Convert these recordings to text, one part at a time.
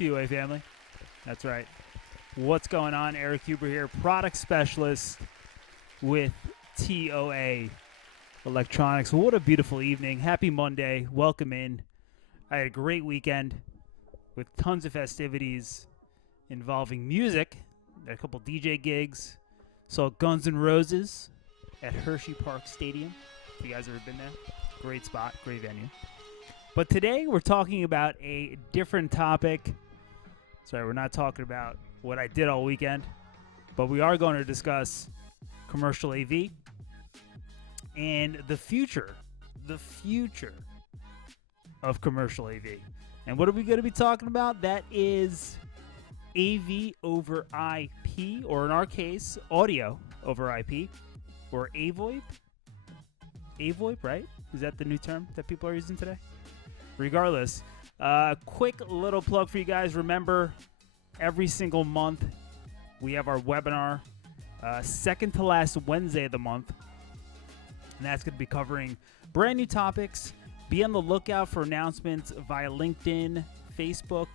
TOA family. That's right. What's going on? Eric Huber here, product specialist with TOA Electronics. What a beautiful evening. Happy Monday. Welcome in. I had a great weekend with tons of festivities involving music. Had a couple DJ gigs. Saw Guns N' Roses at Hershey Park Stadium. If you guys ever been there, great spot, great venue. But today we're talking about a different topic. Sorry, we're not talking about what I did all weekend, but we are going to discuss commercial AV and the future of commercial AV. And what are we going to be talking about? That is AV over IP, or in our case, audio over IP, or AVoIP. AVoIP, right? Is that the new term that people are using today? Regardless, quick little plug for you guys. Remember, every single month we have our webinar, second to last Wednesday of the month, and that's going to be covering brand new topics. Be on the lookout for announcements via LinkedIn, Facebook,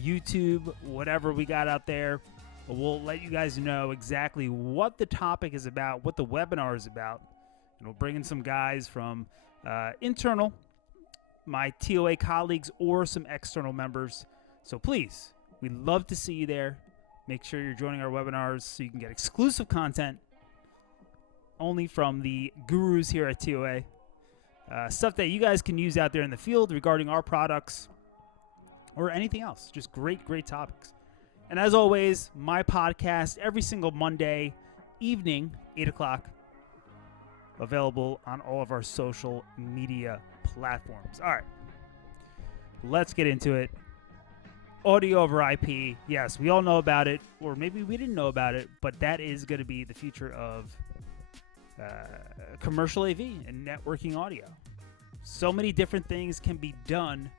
YouTube, whatever we got out there. We'll let you guys know exactly what the topic is about, what the webinar is about, and we'll bring in some guys from internal, my TOA colleagues, or some external members. So please, we'd love to see you there. Make sure you're joining our webinars so you can get exclusive content only from the gurus here at TOA. Stuff that you guys can use out there in the field regarding our products or anything else. Just great topics. And as always, my podcast every single Monday evening, 8 o'clock, available on all of our social media platforms. All right, let's get into it. Audio over IP. Yes, we all know about it, or maybe we didn't know about it, but that is going to be the future of commercial AV and networking audio. So many different things can be done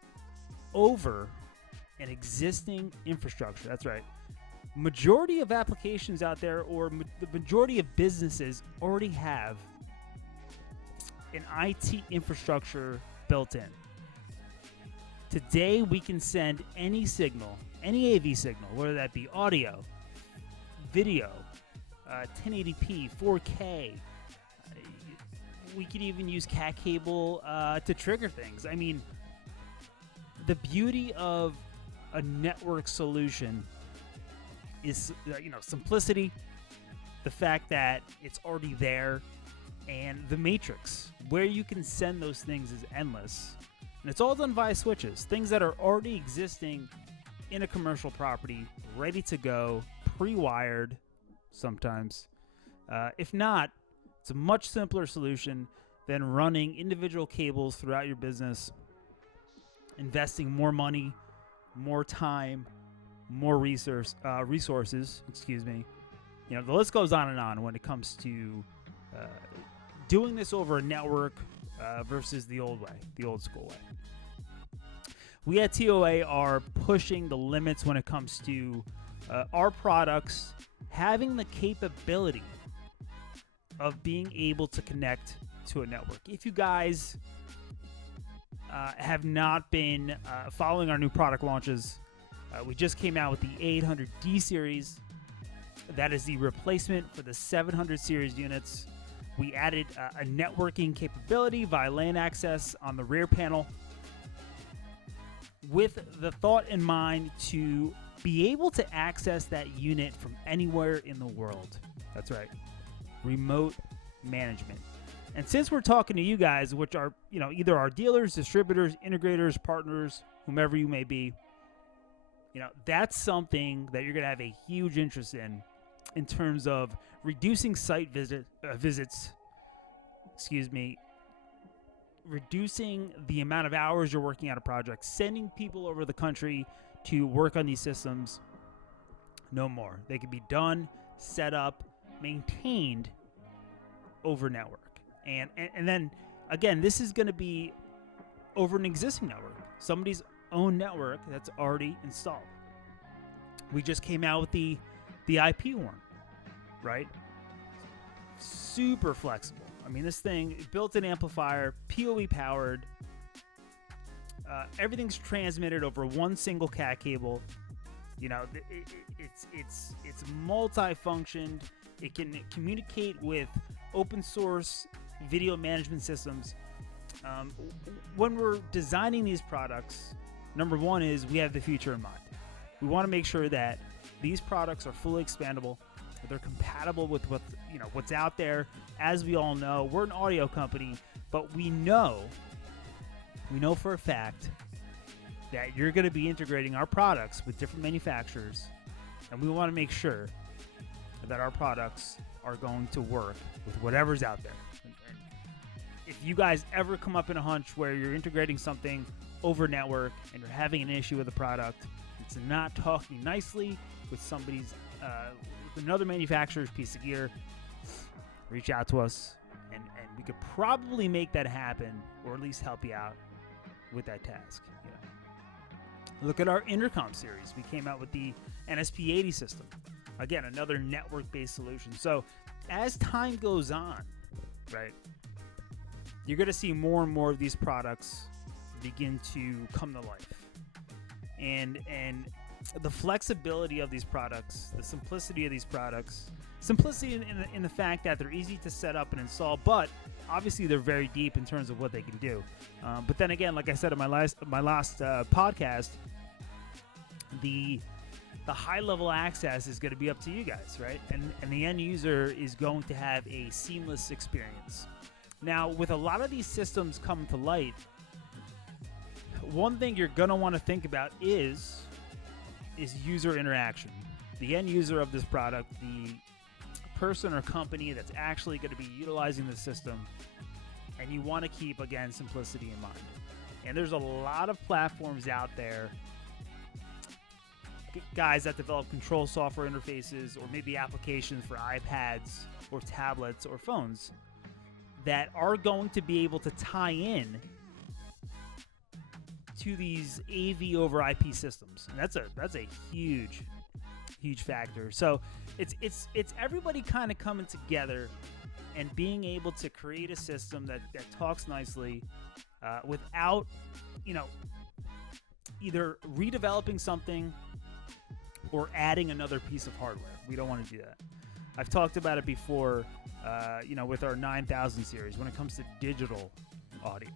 over an existing infrastructure. That's right. Majority of applications out there, or the majority of businesses, already have an IT infrastructure built in. Today, we can send any signal, any AV signal, whether that be audio, video, 1080p, 4K. We could even use cat cable to trigger things. I mean, the beauty of a network solution is, simplicity, the fact that it's already there, and the matrix where you can send those things is endless. And it's all done via switches, things that are already existing in a commercial property, ready to go, pre-wired sometimes. If not, it's a much simpler solution than running individual cables throughout your business, investing more money, more time, more resources. The list goes on and on when it comes to doing this over a network versus the old way, the old school way. We at TOA are pushing the limits when it comes to our products having the capability of being able to connect to a network. If you guys have not been following our new product launches, we just came out with the 800D series. That is the replacement for the 700 series units. We added a networking capability via LAN access on the rear panel with the thought in mind to be able to access that unit from anywhere in the world. That's right. Remote management. And since we're talking to you guys, which are, either our dealers, distributors, integrators, partners, whomever you may be, that's something that you're going to have a huge interest in terms of reducing site visits, reducing the amount of hours you're working on a project, sending people over the country to work on these systems. No more. They can be done, set up, maintained over network. And then, again, this is going to be over an existing network, somebody's own network that's already installed. We just came out with the IP horn, right? Super flexible. I mean, this thing, built-in amplifier, PoE powered, everything's transmitted over one single CAT cable. You know, it's multi-functioned. It can communicate with open source video management systems. When we're designing these products, number one is we have the future in mind. We want to make sure that these products are fully expandable, that they're compatible with what's out there. As we all know, we're an audio company, but we know for a fact that you're going to be integrating our products with different manufacturers, and we want to make sure that our products are going to work with whatever's out there. And if you guys ever come up in a hunch where you're integrating something over network and you're having an issue with the product, it's not talking nicely with somebody's with another manufacturer's piece of gear, reach out to us, and we could probably make that happen, or at least help you out with that task. You know, look at our intercom series. We came out with the NSP80 system. Again, another network-based solution. So as time goes on, right, you're going to see more and more of these products begin to come to life. And the flexibility of these products, the simplicity of these products, simplicity in the fact that they're easy to set up and install, but obviously they're very deep in terms of what they can do. But then again, like I said in my last podcast, the high-level access is going to be up to you guys, right? And the end user is going to have a seamless experience. Now, with a lot of these systems coming to light, one thing you're going to want to think about is user interaction. The end user of this product, the person or company that's actually going to be utilizing the system, and you want to keep, again, simplicity in mind. And there's a lot of platforms out there, guys that develop control software interfaces or maybe applications for iPads or tablets or phones that are going to be able to tie in to these AV over IP systems, and that's a huge factor. So it's everybody kind of coming together and being able to create a system that talks nicely without, either redeveloping something or adding another piece of hardware. We don't want to do that. I've talked about it before, with our 9000 series when it comes to digital audio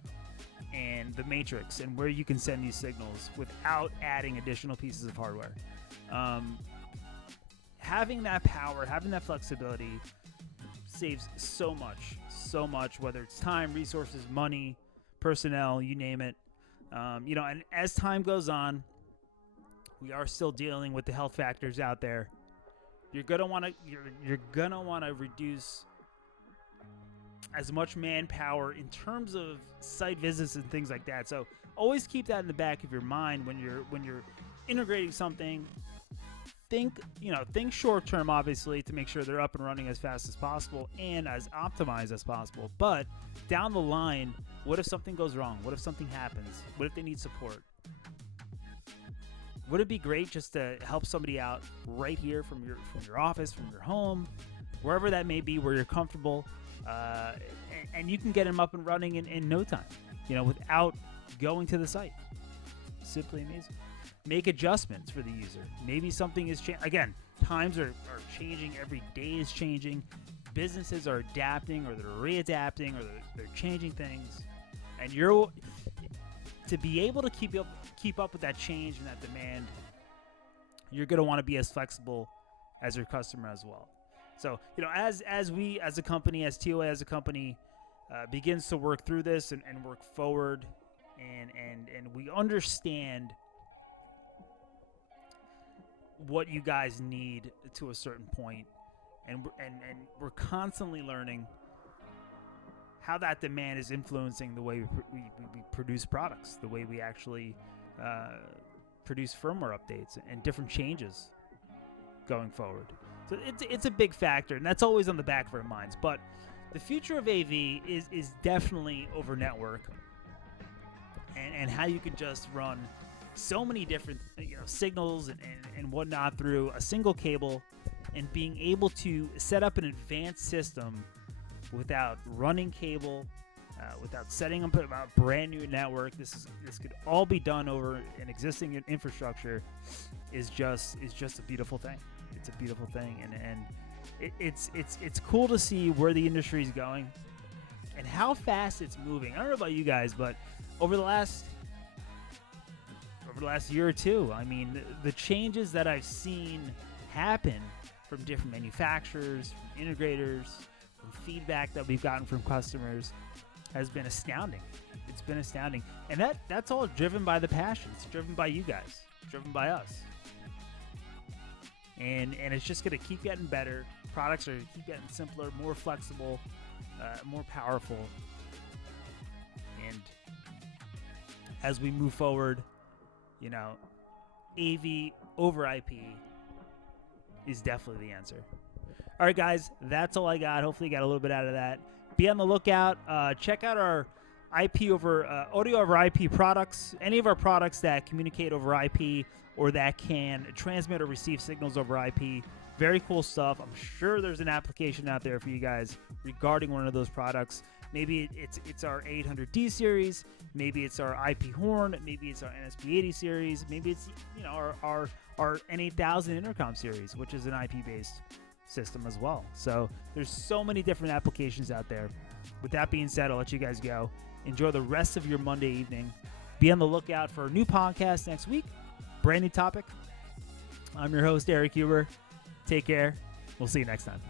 and the matrix and where you can send these signals without adding additional pieces of hardware. Having that power, having that flexibility saves so much, whether it's time, resources, money, personnel, you name it. And as time goes on, we are still dealing with the health factors out there. You're gonna want to reduce as much manpower in terms of site visits and things like that. So always keep that in the back of your mind when you're integrating something. Think short term, obviously, to make sure they're up and running as fast as possible and as optimized as possible. But down the line, what if something goes wrong? What if something happens? What if they need support? Would it be great just to help somebody out right here from your office, from your home, wherever that may be, where you're comfortable, and you can get them up and running in no time, without going to the site. Simply amazing. Make adjustments for the user. Maybe something is changing. Again, times are changing. Every day is changing. Businesses are adapting, or they're readapting, or they're changing things. And to be able to keep up with that change and that demand, you're going to want to be as flexible as your customer as well. So, as we as a company, as TOA as a company, begins to work through this and work forward, and we understand what you guys need to a certain point, and we're constantly learning how that demand is influencing the way we produce products, the way we actually produce firmware updates and different changes going forward. So it's a big factor, and that's always on the back of our minds. But the future of AV is definitely over network, and how you can just run so many different signals and whatnot through a single cable, and being able to set up an advanced system without running cable, without setting up a brand new network. This could all be done over an existing infrastructure. Is just a beautiful thing. It's a beautiful thing, and it's cool to see where the industry is going and how fast it's moving. I don't know about you guys, but over the last year or two, I mean, the changes that I've seen happen from different manufacturers, from integrators, from feedback that we've gotten from customers has been astounding. It's been astounding. And that's all driven by the passion. It's driven by you guys, driven by us. And it's just going to keep getting better. Products are going to keep getting simpler, more flexible, more powerful. And as we move forward, you know, AV over IP is definitely the answer. All right, guys, that's all I got. Hopefully you got a little bit out of that. Be on the lookout. Check out our IP over audio over IP products. Any of our products that communicate over IP or that can transmit or receive signals over IP. Very cool stuff. I'm sure there's an application out there for you guys regarding one of those products. Maybe it's our 800D series. Maybe it's our IP horn. Maybe it's our NSP80 series. Maybe it's our N8000 intercom series, which is an IP-based system as well. So there's so many different applications out there. With that being said, I'll let you guys go. Enjoy the rest of your Monday evening. Be on the lookout for a new podcast next week. Brand new topic. I'm your host, Eric Huber. Take care. We'll see you next time.